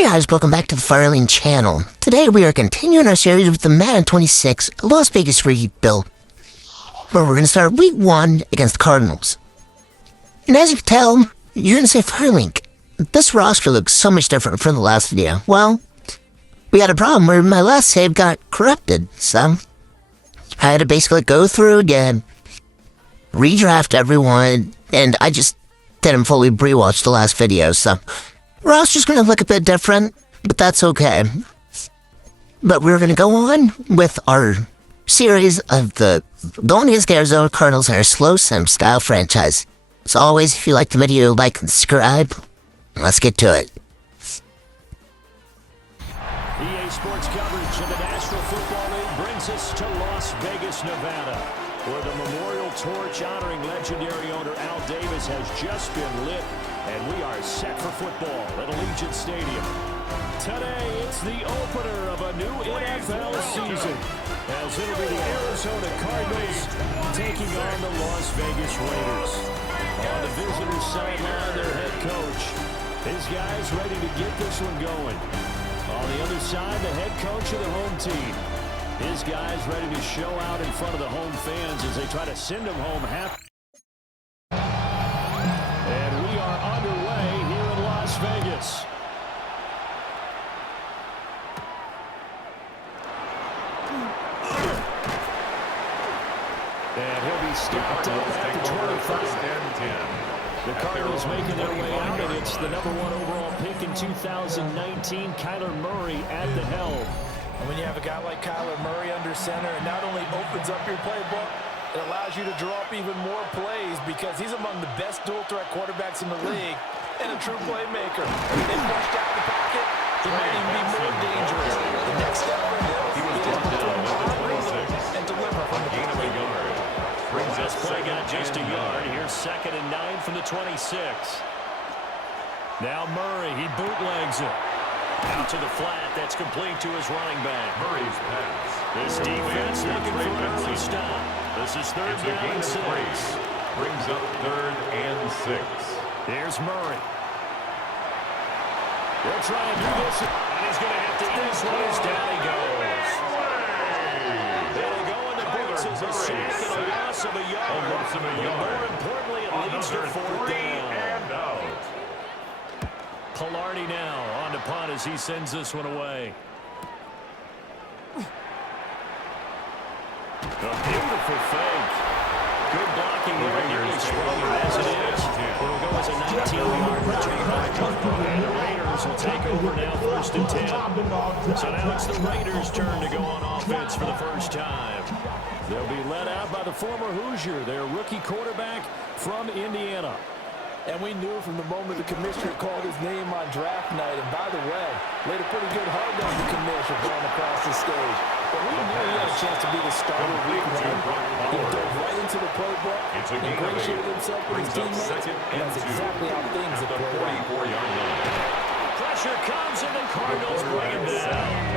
Hey guys, welcome back to the Firelink channel. Today we are continuing our series with the Madden 26 Las Vegas rebuild, where we're going to start week 1 against the Cardinals. And as you can tell, you're going to say Firelink, this roster looks so much different from the last video. Well, we had a problem where my last save got corrupted, so I had to basically go through again, redraft everyone, and I just didn't fully rewatch the last video, so roster's going to look a bit different, but that's okay. But we're going to go on with our series of going against the Arizona Cardinals in our slow sim style franchise. As always, if you like the video, like and subscribe. Let's get to it. EA Sports coverage of the National Football League brings us to Las Vegas, Nevada, where the memorial torch honoring legendary owner Al Davis has just been lit, and we are set for football at Allegiant Stadium. Today, it's the opener of a new NFL season, as it'll be the Arizona Cardinals taking on the Las Vegas Raiders. On the visitors' sideline, their head coach. His guys ready to get this one going. On the other side, the head coach of the home team. His guys ready to show out in front of the home fans as they try to send them home happy. And we are underway here in Las Vegas. And he'll be stopped up at the 25. The Cardinals making their way out, and it's the #1 overall pick in 2019, Kyler Murray at the helm. And when you have a guy like Kyler Murray under center, it not only opens up your playbook, it allows you to draw up even more plays because he's among the best dual-threat quarterbacks in the league and a true playmaker. If pushed out the pocket, he might even be more dangerous. The next step for him is to perform and deliver from the playbook. This play got just a yard. Here's 2nd and 9 from the 26. Now Murray, he bootlegs it. Out to the flat, that's complete to his running back. Murray's pass. This defense looking for an early stop. This is 3rd down and 6. Brings up 3rd and 6. Here's Murray. They'll try and do this, and he's going to have to eat this one as down he goes. They'll go into boots as a sack and a loss of a yard. More importantly, it leads to 4th down. And out. Pilardi now on to punt as he sends this one away. A beautiful fake. Good blocking there, nearly sprung him as it is. It'll go as a 19-yard return. And the Raiders will take over now, 1st and 10. So now it's the Raiders' turn to go on offense for the first time. They'll be led out by the former Hoosier, their rookie quarterback from Indiana. And we knew from the moment the commissioner called his name on draft night, and by the way, laid a pretty good hug on the commissioner going across the stage. But we knew he had a chance to be the starter week 1. He dove right into the playbook, ingratiated himself with his teammates, and that's exactly how things have played out. 44-yard line. Pressure comes, and the Cardinals bring him down.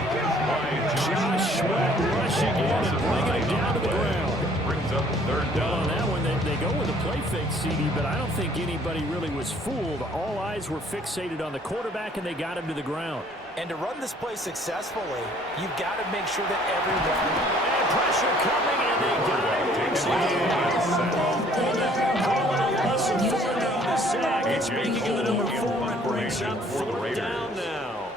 Josh Sweat rushing in and bringing him down to the ground. Brings up 3rd down. On that one, they go with a play fake, CD, but I don't think anybody really was fooled. All eyes were fixated on the quarterback, and they got him to the ground. And to run this play successfully, you've got to make sure that everyone... And pressure coming, and they got him. Calling a lesson for the sack. And speaking of the number 4, it brings up 4th down now.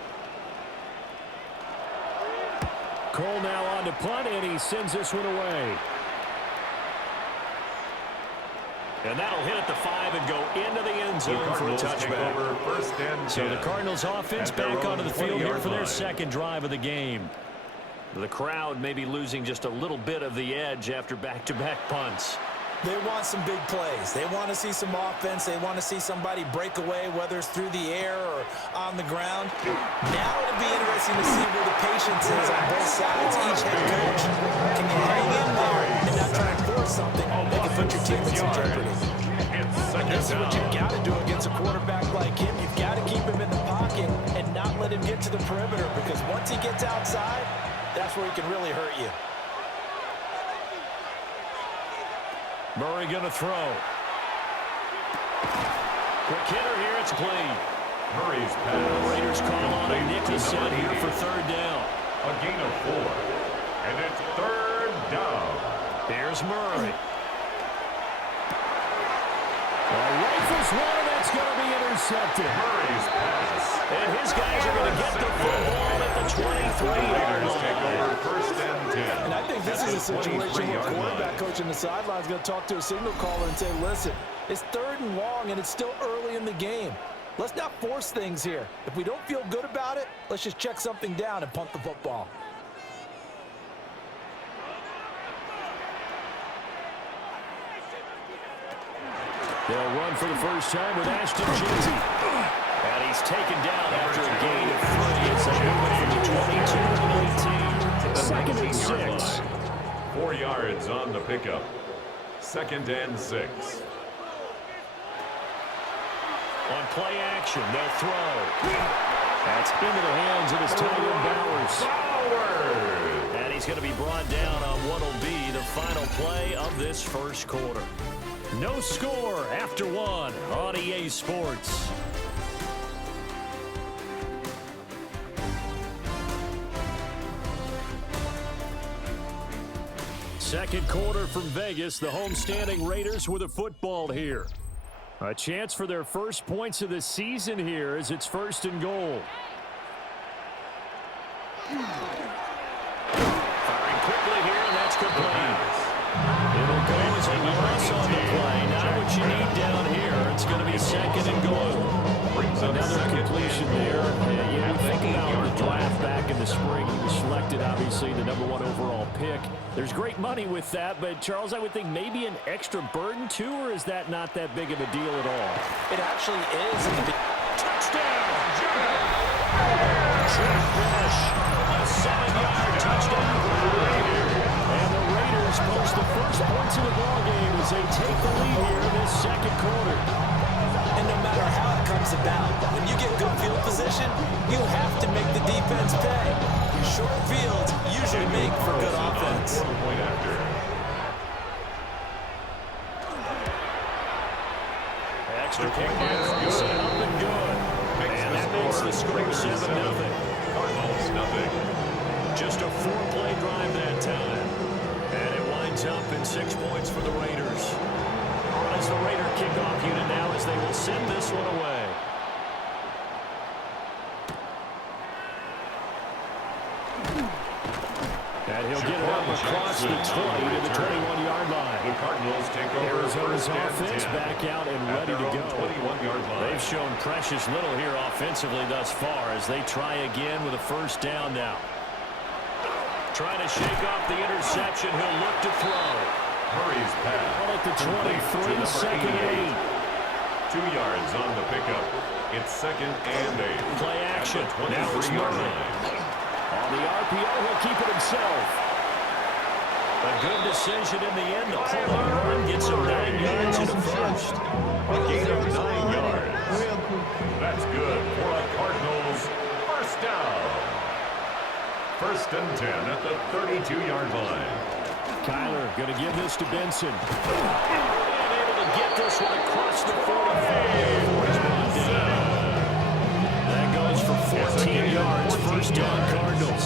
Cole now on to punt, and he sends this one away. And that'll hit at the 5 and go into the end zone for a touchback. So the Cardinals offense back onto the field here for their 2nd drive of the game. The crowd may be losing just a little bit of the edge after back-to-back punts. They want some big plays. They want to see some offense. They want to see somebody break away, whether it's through the air or on the ground. Now it'll be interesting to see where the patience is on both sides. Each head coach, can you hang in there and not try and force something that can put your team in some jeopardy? And this is what you've got to do against a quarterback like him. You've got to keep him in the pocket and not let him get to the perimeter, because once he gets outside, that's where he can really hurt you. Murray going to throw. Quick hitter here, it's clean. Murray's The pass. Raiders call on a nickel set here for third down. A gain of 4. And it's third down. Here's Murray. Rifles one, and that's going to be intercepted. Murray's pass. And his guys are going to get the football at the 23-yard Raiders take line. over first and 10. And I think this At is a the situation where 23-yard quarterback line. coach on the sideline is going to talk to a signal caller and say, listen, it's third and long, and it's still early in the game. Let's not force things here. If we don't feel good about it, let's just check something down and punt the football. They'll run for the first time with Ashton Jersey. And he's taken down after a gain of 3 as they move it from the 22 to 19. Second and 6. 4 yards on the pickup. Second and 6. On play action, they'll throw. That's into the hands of his tight end Bowers. And he's going to be brought down on what will be the final play of this first quarter. No score after 1 on EA Sports. Second quarter from Vegas. The homestanding Raiders with a football here. A chance for their first points of the season here as it's first and goal. Firing quickly here, and that's complete. It'll go as a loss on the play. Not what you need down here. It's going to be second and goal. Another completion there. And you think about the draft back in the spring. He was selected, obviously, the #1 overall pick. There's great money with that, but, Charles, I would think maybe an extra burden, too, or is that not that big of a deal at all? It actually is. Touchdown! Trent Bush, a 7-yard touchdown for the Raiders. And the Raiders post the first points of the ballgame as they take the lead here in this second quarter. And no matter how it comes about, when you get good field position, you have to make the defense pay. Short fields usually make for good offense. Point after. Extra point is set up and good. And that makes the score 7-0. Cardinals, nothing. Just a 4-play drive that time. And it winds up in 6 points for the Raiders. As the Raider kickoff unit now as they will send this one away. And he'll get it up across the 20 to the 21-yard line. The Cardinals take over Arizona's first and offense 10 back out and at ready to their go. own 21-yard line. They've shown precious little here offensively thus far as they try again with a first down now. Trying to shake off the interception. He'll look to throw. Murray's pass. Ball at the 23, second and 8. 2 yards on the pickup. It's second and 8. Play action. Now it's 23-yard Murray. line. On the RPO, he'll keep it himself. A good decision in the end. The pull and run gets him 9 yards in the first. A gain of 9 yards. That's good for the Cardinals. First down. First and 10 at the 32-yard line. Kyler going to give this to Benson. And able to get this one across the 45. That goes for 14 yards. First down, Cardinals.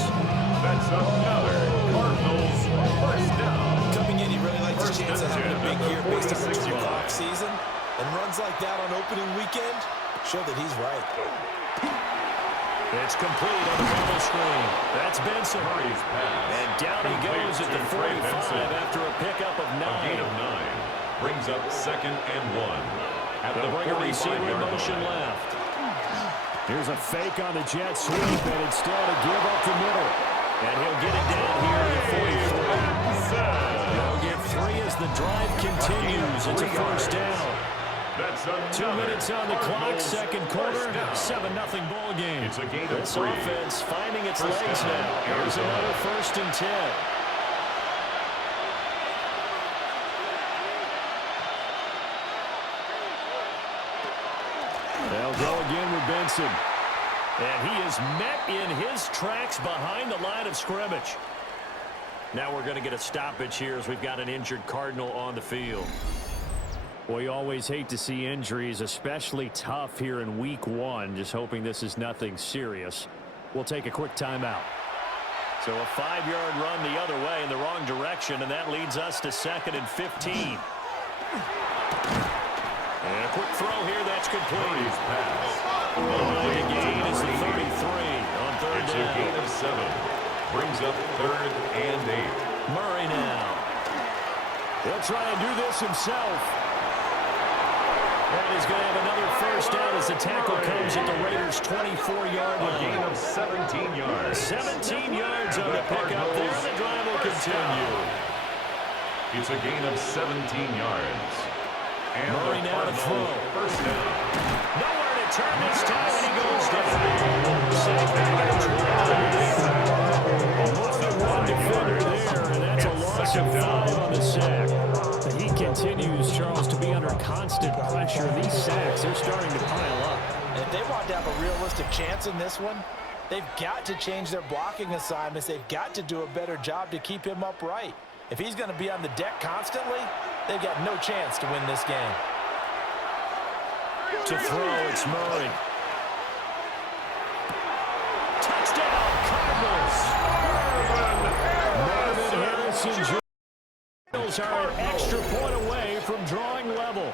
That's another Cardinals first down. Coming in, he really likes his First chance of and having a 10 big at the year based on the 46 2-year yard. season. And runs like that on opening weekend show that he's right. It's complete on the bubble screen. That's Benson. Murray's pass. And down he goes at the 45 after a pickup of 9. A gain of 9 brings up second and 1 at the They'll bring a receiver in 45-yard motion line. left. Here's a fake on the jet sweep, and instead a give up the middle. And he'll get it down here at the 43. They'll get 3 as the drive continues. It's a first down. That's 2 minutes on the clock, Cardinals second quarter, first down. 7-0 ball game. It's a gain of This 3. offense finding its First legs down, now. Here's Arizona. another first and 10. They'll go again with Benson. And he is met in his tracks behind the line of scrimmage. Now we're going to get a stoppage here as we've got an injured Cardinal on the field. Well, you always hate to see injuries, especially tough here in week 1. Just hoping this is nothing serious. We'll take a quick timeout. So a 5-yard run the other way in the wrong direction, and that leads us to 2nd and 15. And a quick throw here, that's complete. The gain is the 33 on 3rd It's down. a gain of 7. Brings up 3rd and 8. Murray now. He'll try and do this himself. And he's going to have another first down as the tackle comes at the Raiders' 24-yard line. A gain of 17 yards. 17 yards on the pickup there. The drive will continue. It's a gain of 17 yards. And Murray now to throw. First down. Nowhere to turn this time, and he goes down. Sacked by the 12. More than one defender there, and that's a loss of 5 on the sack. He continues, Charles, to be under constant pressure. These sacks, they're starting to pile up. If they want to have a realistic chance in this one, they've got to change their blocking assignments. They've got to do a better job to keep him upright. If he's going to be on the deck constantly, they've got no chance to win this game. To throw, it's Murray. Touchdown, Cardinals! Marvin Harrison Jr. are an extra point away from drawing level.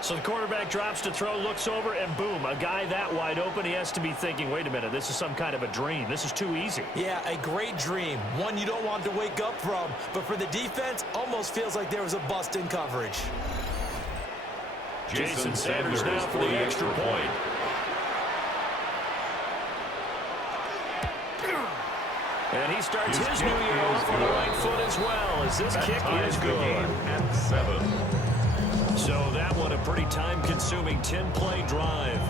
So the quarterback drops to throw, looks over, and boom, a guy that wide open, he has to be thinking, wait a minute, this is some kind of a dream. This is too easy. Yeah, a great dream. One you don't want to wake up from. But for the defense, almost feels like there was a bust in coverage. Jason Sanders now for the extra point. And he starts his new year off on the right foot as well, as this kick is good. At 7. So that one a pretty time-consuming 10-play drive.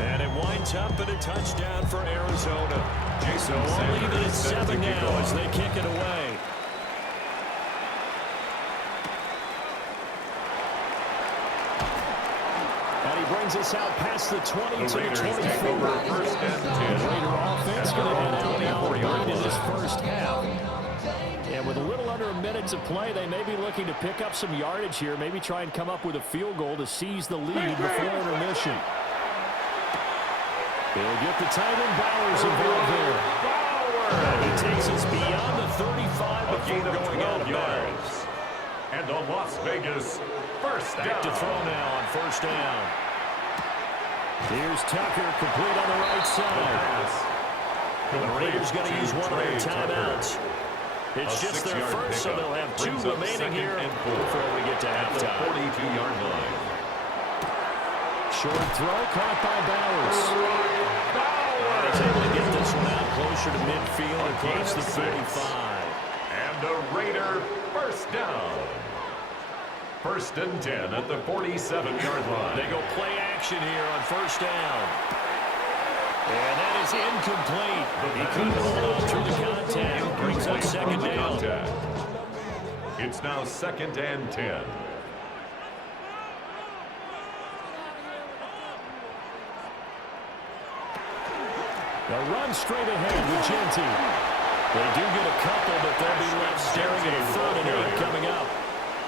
And it winds up in a touchdown for Arizona. So we'll leave it at 7 now as they kick it away. And he brings us out past the 20 to the 24. First and 10. Raider offense going to head out now right in this first half. And with a little under a minute to play, they may be looking to pick up some yardage here, maybe try and come up with a field goal to seize the lead before intermission. They'll get the tight end Bowers involved there. He takes us beyond the 35 before going out of bounds. And the Las Vegas first down. Back to throw now on first down. Here's Tucker, complete on the right side. The Raiders going to use one of their timeouts. It's just their first, so they'll have 2 remaining here before we get to halftime. 42-yard line. Short throw caught by Bowers. He's able to get this one out closer to midfield across the 35. And the Raider first down. First and 10 at the 47-yard line. They go play action here on first down. And that is incomplete. He couldn't hold on through the contact. Brings up second down. It's now 2nd and 10. They'll run straight ahead with Genty. They do get a couple, but they'll be left staring at a 3rd and 8 coming up.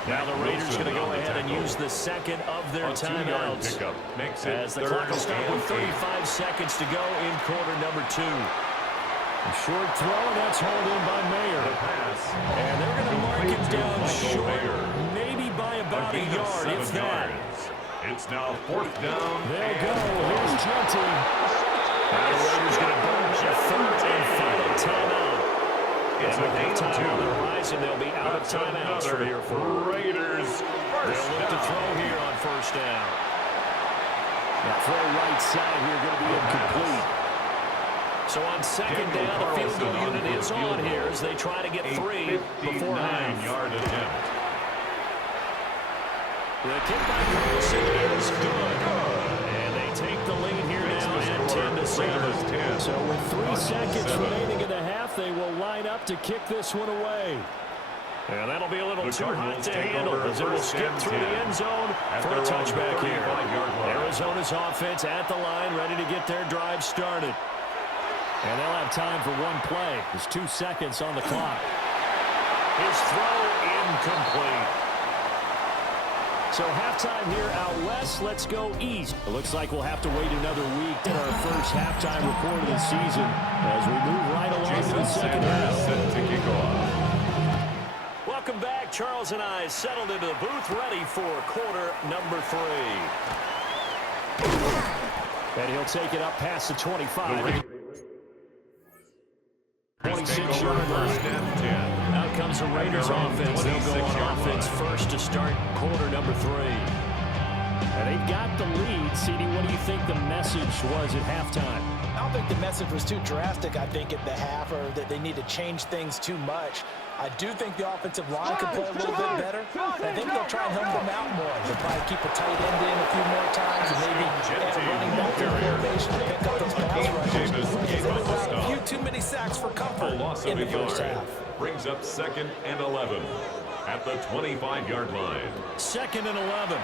Now the Raiders going to go ahead and use the second of their timeouts as the clock will stop with 35 seconds to go in quarter number 2. A short throw, and that's hauled in by Mayer. And they're going to mark him down short, maybe by about a yard, if that. It's now 4th down. They'll go. Here's Genty. Now the Raiders going to burn a 3rd and final timeout. It's a gain of 2. On the horizon, they'll be out of timeouts for here for Raiders. They'll look to throw here on first down. Now throw right side here going to be incomplete. So on second down, the field goal unit is on here as they try to get 3 before half. 59-yard attempt. The kick by Carlson is good. And they take the lead here now at 10-7. So with 3 seconds remaining in the half, they will line up to kick this one away. And that'll be a little too hot to handle as it will skip through the end zone for a touchback here. Arizona's offense at the line, ready to get their drive started. And they'll have time for one play. There's 2 seconds on the clock. His throw incomplete. So halftime here out west. Let's go east. It looks like we'll have to wait another week in our first halftime report of the season as we move right along to the second half. Set to kick off. Welcome back. Charles and I settled into the booth ready for quarter number 3. And he'll take it up past the 25. 26-yard line. Out comes the Raiders offense. They'll go on offense first to start quarter number 3. And they've got the lead. CD, what do you think the message was at halftime? I don't think the message was too drastic, I think, at the half, or that they need to change things too much. I do think the offensive line could play a little bit better. I think they'll try and help them out more. They'll probably keep a tight end in a few more times and maybe add a running back to the formation to pick up those pass rushes. They allowed a few too many sacks for comfort in the first half. Brings up 2nd and 11 at the 25-yard line. 2nd and 11.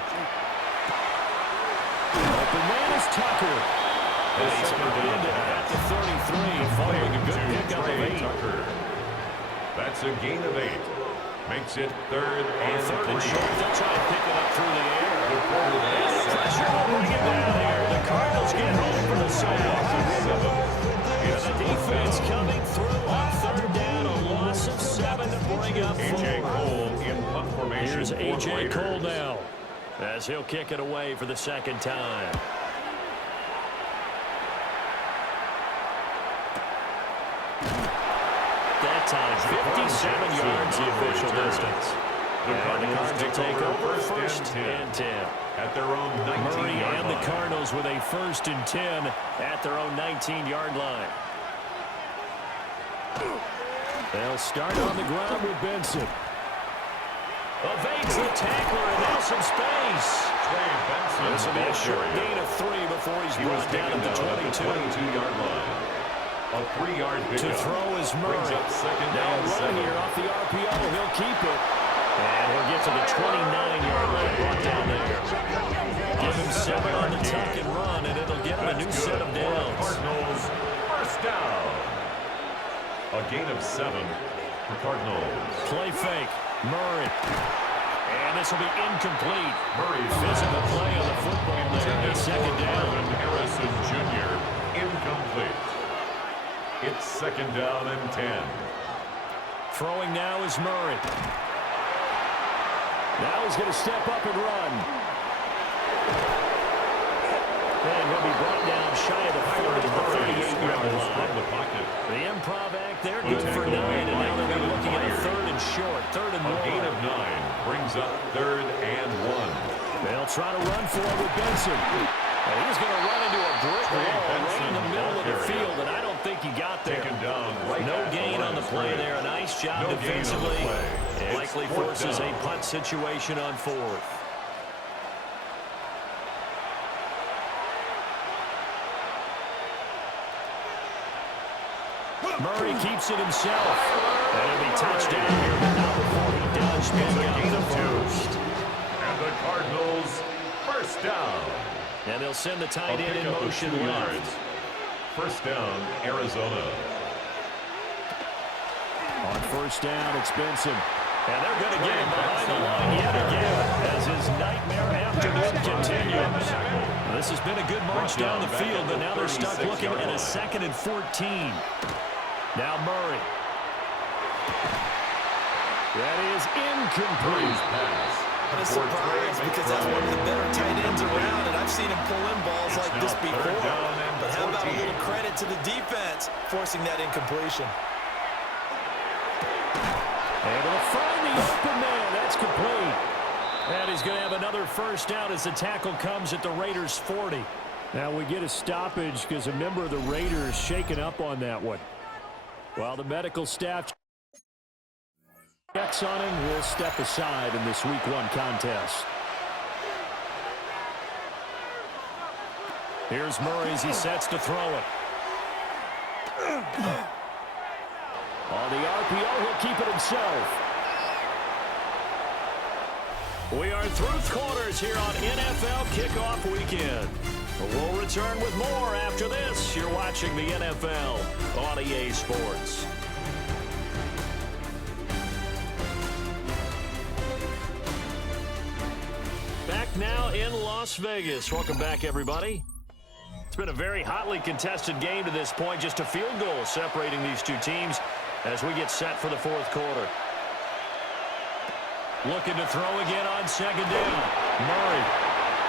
Open man is Tucker. And he's around it at the 33, following a good pickup of 8. Tucker. That's a gain of 8. Makes it 3rd and 3rd and short. They'll try to pick it up through the air. The And the pressure will bring it down here. The Cardinals get home for the sack. And the defense coming through on 3rd down. A loss of 7 to bring up 4. A.J. Cole in punt formation. Here's A.J. Cole now as he'll kick it away for the 2nd time. That time, 57 yards the official distance. The And the Cardinals Cardinals take over first and 10. at their own 19-yard Murray line. and the Cardinals with a 1st and 10 at their own 19-yard line. They'll start on the ground with Benson. Evades the tackler, and now some space. This will be a short gain of 3 before he's brought down at the 22-yard line. A 3-yard pickup. To throw is Murray. Brings up 2nd Now down run 7. here off the RPO. He'll keep it. And he'll get to the 29-yard line, brought down there. Give him 7 on the tuck and run, and it'll get him a new set of downs. Cardinals, first down. A gain of 7 for Cardinals. Play fake. Murray. And this will be incomplete. Murray Physical play on the football there. 2nd down. Harrison Jr. incomplete. It's 2nd down and 10. Throwing now is Murray. Now he's going to step up and run. And he'll be brought down shy of the 38-yard line. From the pocket. The improv act there, good for 9, and now they'll be looking at a 3rd and short, 3rd and 1. A gain of 9 brings up 3rd and 1. They'll try to run for it with Benson. And he's going to run into a brick wall right in the middle of the field, and I don't think he got there. Taken down right No at gain the on the line play of there. A nice job No gain on the defensively. play. It It's likely 4th forces down. a punt situation on 4th. Murray keeps it himself. And it'll be touchdown here, but not before he does pick up the first. And the Cardinals, first down. And they'll send the tight end in Pick up of motion 2 left. yards. First down, Arizona. On 1st down, it's Benson. And they're going to get him behind the line yet again as his nightmare afternoon continues. This has been a good march down the field, but now they're stuck looking at a 2nd and 14. Now Murray. That is incomplete. What a surprise, because that's one of the better tight ends around, and I've seen him pull in balls like this before. But how about a little credit to the defense forcing that incompletion? Able to find the open man. That's complete. And he's going to have another 1st down as the tackle comes at the Raiders' 40. Now we get a stoppage because a member of the Raiders shaken up on that one. While the medical staff checks on him, will step aside in this Week 1 contest. Here's Murray as he sets to throw it. On the RPO, he'll keep it himself. We are through quarters here on NFL Kickoff Weekend. We'll return with more after this. You're watching the NFL on EA Sports. now in Las Vegas. Welcome back, everybody. It's been a very hotly contested game to this point. Just a field goal separating these two teams as we get set for the fourth quarter. Looking to throw again on second down. Murray.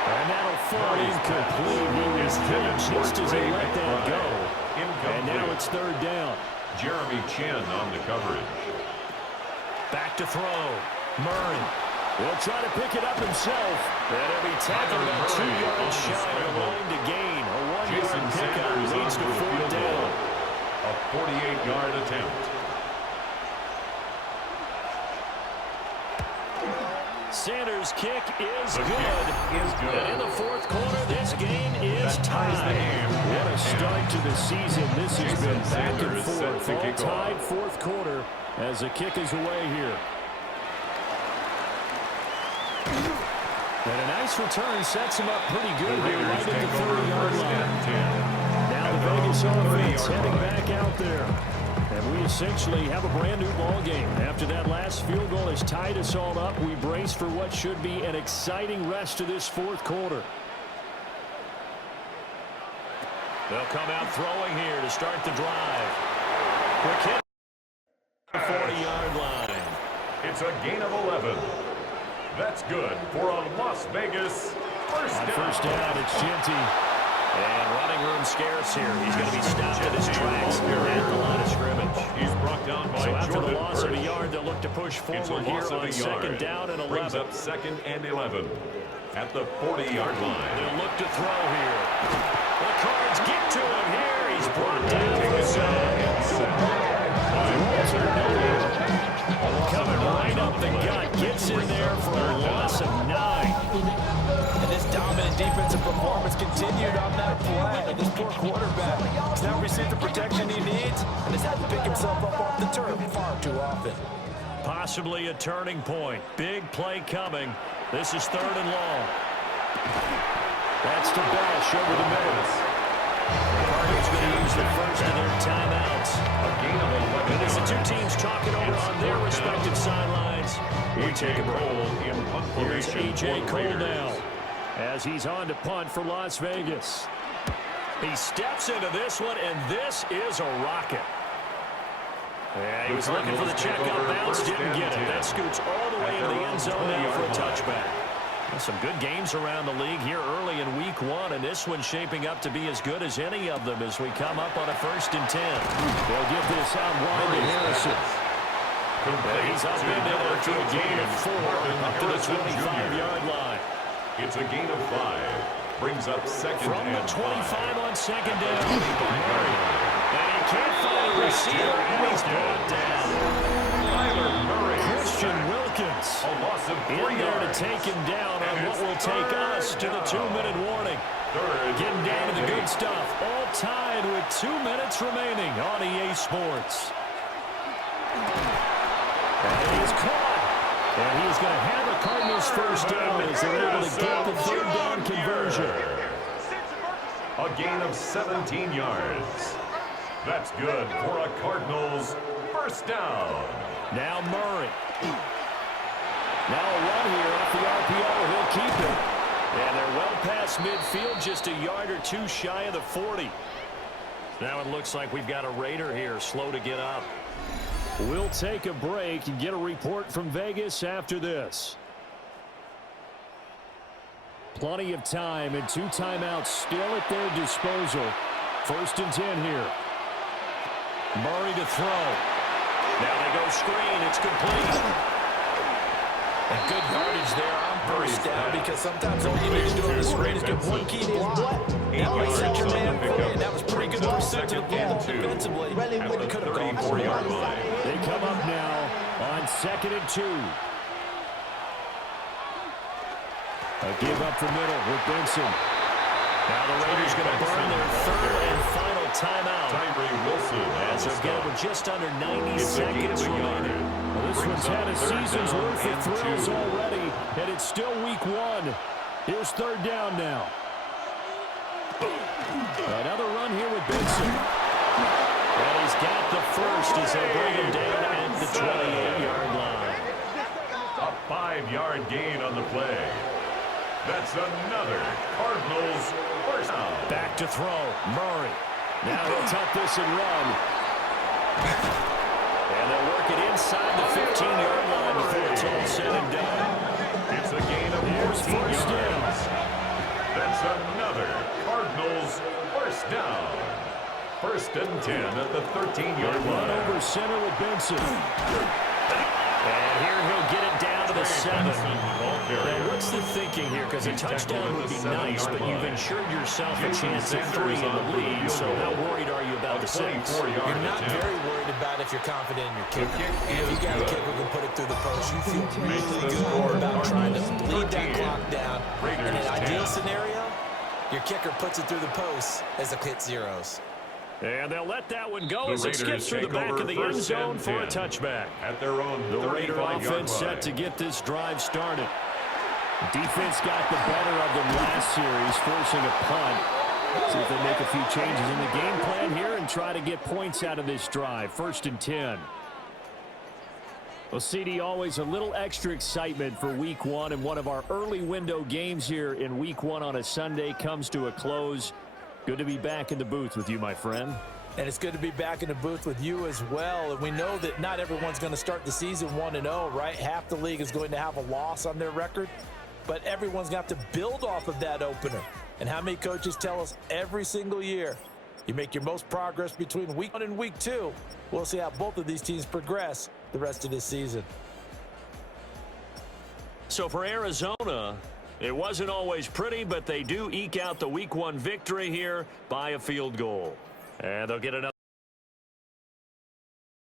And that'll fall incomplete. He was hit just as he let that go. And now it's third down. Jeremy Chin on the coverage. Back to throw. Murray will try to pick it up himself. And he'll be tackled about 2 yards shy of the line to gain. A 1-yard pickup leads to fourth down. A 48-yard attempt. Sanders' kick is good. And in the fourth quarter, this game is tied. What a start to the season. This has been back and forth. All tied fourth quarter as the kick is away here. And a nice return sets him up pretty good here right at the 30-yard line. Now the Vegas offense heading back out there. And we essentially have a brand new ball game. After that last field goal has tied us all up, we brace for what should be an exciting rest to this fourth quarter. They'll come out throwing here to start the drive. Quick hit. 40-yard line. It's a gain of 11. That's good for a Las Vegas first down. First down, it's Ginty. And running room scarce here. He's going to be stopped at his tracks at the line of scrimmage. He's brought down by So after Jordan the loss of a Hurst. yard, they'll look to push forward here on second down and 11. Brings up second and 11 at the 40-yard line. They'll look to throw here. The Cards get to him here. He's brought down for the sack. Coming right up the gut. Gets in there for a loss of 9. And this dominant defensive performance continued on that play. This poor quarterback has not received the protection he needs and has had to pick himself up off the turf far too often. Possibly a turning point. Big play coming. This is third and long. That's to Belsh over the middle. The Cardinals going to use the first of their timeouts. And as the two teams talking over on their respective sidelines, we take a break. Here's A.J. Cole now as he's on to punt for Las Vegas. He steps into this one, and this is a rocket. Yeah, he was looking for the checkout bounce, didn't get it. That scoots all the way into the end zone now for a touchback. Some good games around the league here early in week 1, and this one's shaping up to be as good as any of them as we come up on a 1st and 10. They'll get this out wide to Harrison. He's up into there to a gain of 4 up to the 25-yard line. It's a gain of 5. Brings up second From and the 25 on second down. And he can't find a receiver, and he's brought down. Christian Wilkins in there to take him down on what will take us to the 2-minute warning. Getting down to the good stuff. All tied with 2 minutes remaining on EA Sports. And he's caught. And he's going to have a Cardinals first down as they're able to get the third down conversion. A gain of 17 yards. That's good for a Cardinals first down. Now Murray. Now a run here off the RPO. He'll keep it. And they're well past midfield, just a yard or 2 shy of the 40. Now it looks like we've got a Raider here, slow to get up. We'll take a break and get a report from Vegas after this. Plenty of time and 2 timeouts still at their disposal. 1st and 10 here. Murray to throw. Now they go screen. It's complete. And good yardage there on first down because sometimes all you need to do on the screen is get one key block. Now he set your man free, and that was pretty good pursuit to the ball defensively. Really could have gone for it. They come up now on 2nd and 2. A give up the middle with Benson. Now the Raiders going to burn their 3rd and final timeout. As they'll get with just under 90 seconds remaining. Well, this one's had a season's worth of thrills already, and it's still week 1. Here's 3rd down now. Another run here with Benson. And he's got the first as they bring him down at the 28-yard line. A 5-yard gain on the play. That's another Cardinals first down. Back to throw. Murray. Now he'll tuck this and run. And they'll work it inside the 15-yard line before it's all said and done. It's a gain of 14 yards. That's another Cardinals first down. First and 10 at the 13-yard line. Run over center with Benson. And here he'll get it down to the 7. Now, what's the thinking here? Because a touchdown would be nice, but you've ensured yourself a chance at 3 in the lead, so how worried are you about the 6? You're not very worried about if you're confident in your kicker. If you got a kicker who can put it through the post, you feel really good about trying to bleed that clock down. In an ideal scenario, your kicker puts it through the post as it hits zeros. And they'll let that one go as it skips through the back of the end zone for a touchback. At their own the Raider offense set to get this drive started. Defense got the better of them last series, forcing a punt. See if they make a few changes in the game plan here and try to get points out of this drive. First and 10. Well, CD, always a little extra excitement for Week 1, and one of our early window games here in Week 1 on a Sunday comes to a close. Good to be back in the booth with you, my friend. And it's good to be back in the booth with you as well. And we know that not everyone's going to start the season 1-0, right? Half the league is going to have a loss on their record. But everyone's got to build off of that opener. And how many coaches tell us every single year, you make your most progress between Week 1 and Week 2. We'll see how both of these teams progress the rest of this season. So for Arizona, it wasn't always pretty, but they do eke out the Week 1 victory here by a field goal. And they'll get another.